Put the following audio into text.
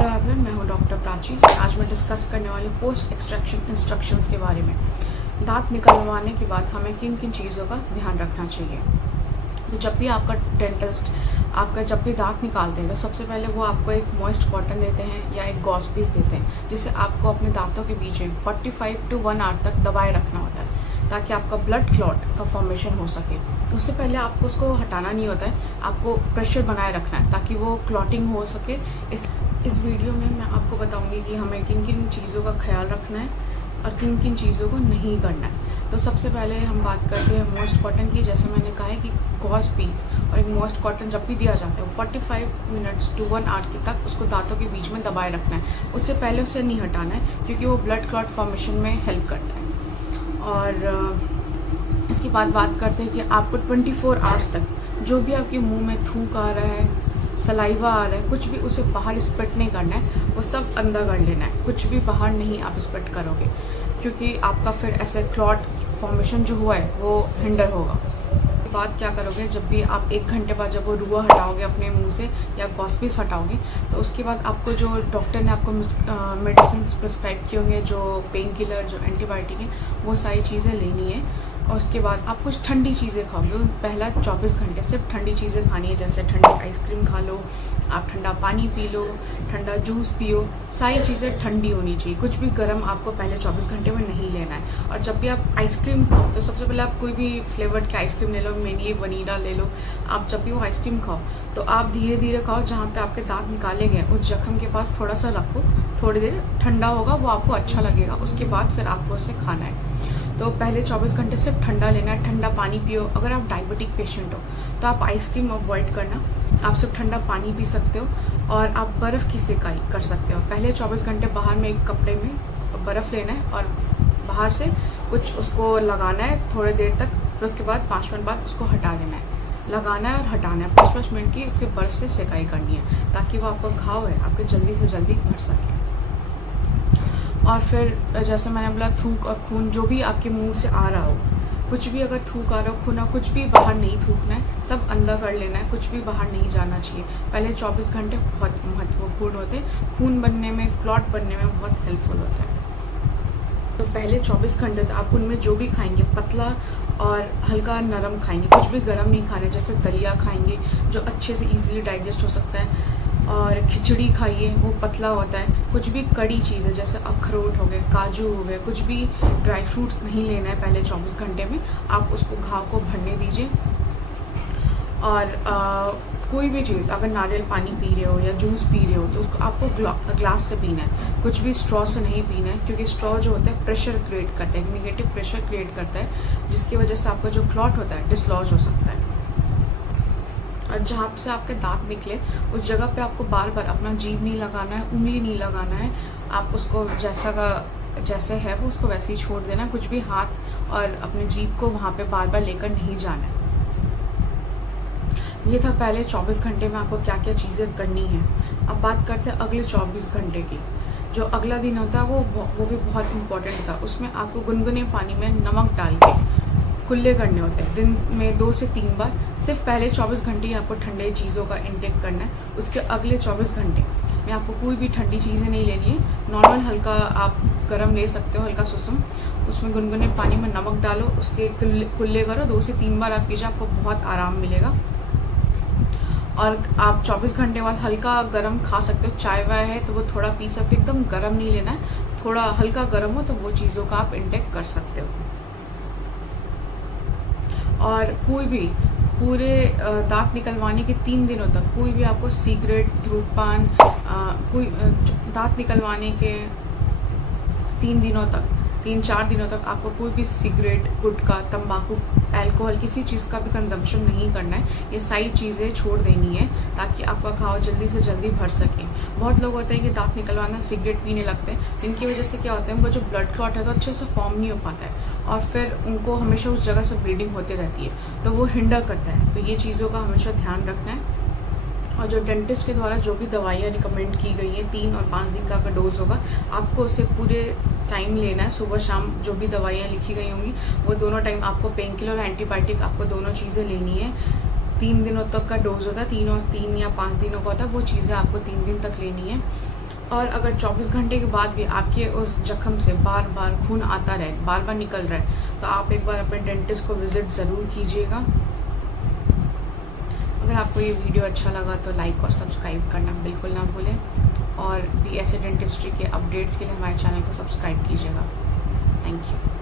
Hello everyone, मैं हूं doctor Prachi. आज मैं डिस्कस करने वाली पोस्ट एक्सट्रैक्शन इंस्ट्रक्शंस के बारे में। दांत निकलवाने के बाद हमें किन किन चीज़ों का ध्यान रखना चाहिए। तो जब भी आपका डेंटिस्ट जब भी दांत निकालते हैं तो सबसे पहले वो आपको एक मॉइस्ट कॉटन देते हैं या एक गॉज पीस देते हैं, जिसे आपको अपने दांतों के बीच में 45 to 1 आवर तक दबाए रखना होता है ताकि आपका ब्लड क्लॉट का फॉर्मेशन हो सके। उससे पहले आपको उसको हटाना नहीं होता है, आपको प्रेशर बनाए रखना है ताकि वो क्लॉटिंग हो सके। इस वीडियो में मैं आपको बताऊंगी कि हमें किन किन चीज़ों का ख्याल रखना है और किन किन चीज़ों को नहीं करना है। तो सबसे पहले हम बात करते हैं मॉइस्ट कॉटन की। जैसे मैंने कहा है कि गॉज पीस और एक मॉइस्ट कॉटन जब भी दिया जाता है वो 45 मिनट्स to 1 आवर की तक उसको दांतों के बीच में दबाए रखना है। उससे पहले उसे नहीं हटाना है क्योंकि वो ब्लड क्लॉट फॉर्मेशन में हेल्प करता है। और इसके बाद बात करते हैं कि आपको 24 आवर्स तक जो भी आपके मुंह में थूक आ रहा है, सलाइवा आ रहा है, कुछ भी उसे बाहर स्पिट नहीं करना है, वो सब अंदर कर लेना है। कुछ भी बाहर नहीं आप स्पिट करोगे क्योंकि आपका फिर ऐसे क्लॉट फॉर्मेशन जो हुआ है वो हिंडर होगा। बाद क्या करोगे, जब भी आप 1 घंटे बाद जब वो रुआ हटाओगे अपने मुंह से या गॉसपीस हटाओगे तो उसके बाद आपको जो डॉक्टर ने आपको मेडिसिन प्रिस्क्राइब किए होंगे, जो पेन किलर, जो एंटीबायोटिक है, वो सारी चीज़ें लेनी है। और उसके बाद आप कुछ ठंडी चीज़ें खाओगे। पहला 24 घंटे सिर्फ ठंडी चीज़ें खानी है, जैसे ठंडी आइसक्रीम खा लो, आप ठंडा पानी पी लो, ठंडा जूस पियो। सारी चीज़ें ठंडी होनी चाहिए, कुछ भी गर्म आपको पहले 24 घंटे में नहीं लेना है। और जब भी आप आइसक्रीम खाओ तो सबसे पहले आप कोई भी फ्लेवर्ड की आइसक्रीम ले लो, मेनली वनीला ले लो। आप जब भी वो आइसक्रीम खाओ तो आप धीरे धीरे खाओ, जहाँ पे आपके दांत निकाले गए उस जख्म के पास थोड़ा सा रखो, थोड़ी देर ठंडा होगा, वो आपको अच्छा लगेगा। उसके बाद फिर आपको उसे खाना है। तो पहले 24 घंटे सिर्फ ठंडा लेना है, ठंडा पानी पियो। अगर आप डायबिटिक पेशेंट हो तो आप आइसक्रीम अवॉइड करना, आप सिर्फ ठंडा पानी पी सकते हो और आप बर्फ़ की सेकाई कर सकते हो। पहले 24 घंटे बाहर में एक कपड़े में बर्फ़ लेना है और बाहर से कुछ उसको लगाना है थोड़ी देर तक, फिर उसके बाद 5 मिनट बाद उसको हटा देना है। लगाना है और हटाना है 5-5 मिनट की उसके बर्फ़ से सेकाई करनी है ताकि वो आपका घाव है आपके जल्दी से जल्दी भर सके। और फिर जैसे मैंने बोला, थूक और खून जो भी आपके मुंह से आ रहा हो, कुछ भी अगर थूक आ रहा हो, खून, कुछ भी बाहर नहीं थूकना है, सब अंदर कर लेना है, कुछ भी बाहर नहीं जाना चाहिए। पहले 24 घंटे बहुत महत्वपूर्ण होते हैं, खून बनने में, क्लॉट बनने में बहुत हेल्पफुल होता है। तो पहले 24 घंटे तक आप उनमें जो भी खाएंगे पतला और हल्का नरम खाएंगे, कुछ भी गर्म नहीं खाना है। जैसे दलिया खाएंगे जो अच्छे से ईजिली डाइजेस्ट हो सकता है, और खिचड़ी खाइए, वो पतला होता है। कुछ भी कड़ी चीज़ है जैसे अखरोट हो गए, काजू हो गए, कुछ भी ड्राई फ्रूट्स नहीं लेना है पहले 24 घंटे में। आप उसको घाव को भरने दीजिए। और कोई भी चीज़, अगर नारियल पानी पी रहे हो या जूस पी रहे हो तो उसको आपको ग्लास से पीना है, कुछ भी स्ट्रॉ से नहीं पीना है क्योंकि स्ट्रॉ जो होता है प्रेशर क्रिएट करता है, नेगेटिव प्रेशर क्रिएट करता है, जिसकी वजह से आपका जो क्लॉट होता है डिसलॉज हो सकता है। और जहाँ से आपके दांत निकले उस जगह पे आपको बार बार अपना जीभ नहीं लगाना है, उंगली नहीं लगाना है। आप उसको जैसे है वो उसको वैसे ही छोड़ देना। कुछ भी हाथ और अपने जीभ को वहाँ पे बार बार लेकर नहीं जाना है। ये था पहले 24 घंटे में आपको क्या क्या चीज़ें करनी है। अब बात करते हैं अगले 24 घंटे की। जो अगला दिन होता है वो भी बहुत इम्पोर्टेंट था। उसमें आपको गुनगुने पानी में नमक डाल के कुल्ले करने होते हैं, दिन में 2 से 3 बार। सिर्फ पहले 24 घंटे ही आपको ठंडे चीज़ों का इंटेक करना है। उसके अगले 24 घंटे में आपको कोई भी ठंडी चीज़ें नहीं लेनी है। नॉर्मल हल्का आप गर्म ले सकते हो, हल्का सुसुम, उसमें गुनगुने पानी में नमक डालो, उसके कुल्ले करो, 2 से 3 बार आप कीजिए, आपको बहुत आराम मिलेगा। और आप 24 घंटे बाद हल्का गर्म खा सकते हो। चाय वाय है तो वो थोड़ा पी सकते हो, एकदम गर्म नहीं लेना है, थोड़ा हल्का गर्म हो तो वो चीज़ों का आप इंटेक कर सकते हो। और कोई भी पूरे दांत निकलवाने के 3 दिनों तक कोई भी आपको सिगरेट, धूम्रपान, कोई दांत निकलवाने के 3-4 दिनों तक आपको कोई भी सिगरेट, गुटखा, तंबाकू, अल्कोहल, किसी चीज़ का भी कंजम्पशन नहीं करना है। ये सारी चीज़ें छोड़ देनी है ताकि आपका घाव जल्दी से जल्दी भर सके। बहुत लोग होते हैं कि दांत निकलवाना सिगरेट पीने लगते हैं, जिनकी वजह से क्या होता है, उनका जो ब्लड क्लॉट है तो अच्छे से फॉर्म नहीं हो पाता है और फिर उनको हमेशा उस जगह से ब्लीडिंग होती रहती है, तो वो हिंडर करता है। तो ये चीज़ों का हमेशा ध्यान रखना है। और जो डेंटिस्ट के द्वारा जो भी दवाइयाँ रिकमेंड की गई हैं, 3 और 5 दिन का अगर डोज होगा, आपको उसे पूरे टाइम लेना है। सुबह शाम जो भी दवाइयाँ लिखी गई होंगी वो दोनों टाइम आपको, पेन किलर और एंटीबायोटिक, आपको दोनों चीज़ें लेनी है। 3 दिनों तक का डोज होता है, 3 या 5 दिनों का होता है, वो चीज़ें आपको 3 दिन तक लेनी है। और अगर 24 घंटे के बाद भी आपके उस जख्म से बार बार खून आता रहे, बार बार निकल रहा है, तो आप एक बार अपने डेंटिस्ट को विज़िट ज़रूर कीजिएगा। अगर आपको ये वीडियो अच्छा लगा तो लाइक और सब्सक्राइब करना बिल्कुल ना भूलें, और भी ऐसे डेंटिस्ट्री के अपडेट्स के लिए हमारे चैनल को सब्सक्राइब कीजिएगा। Thank you.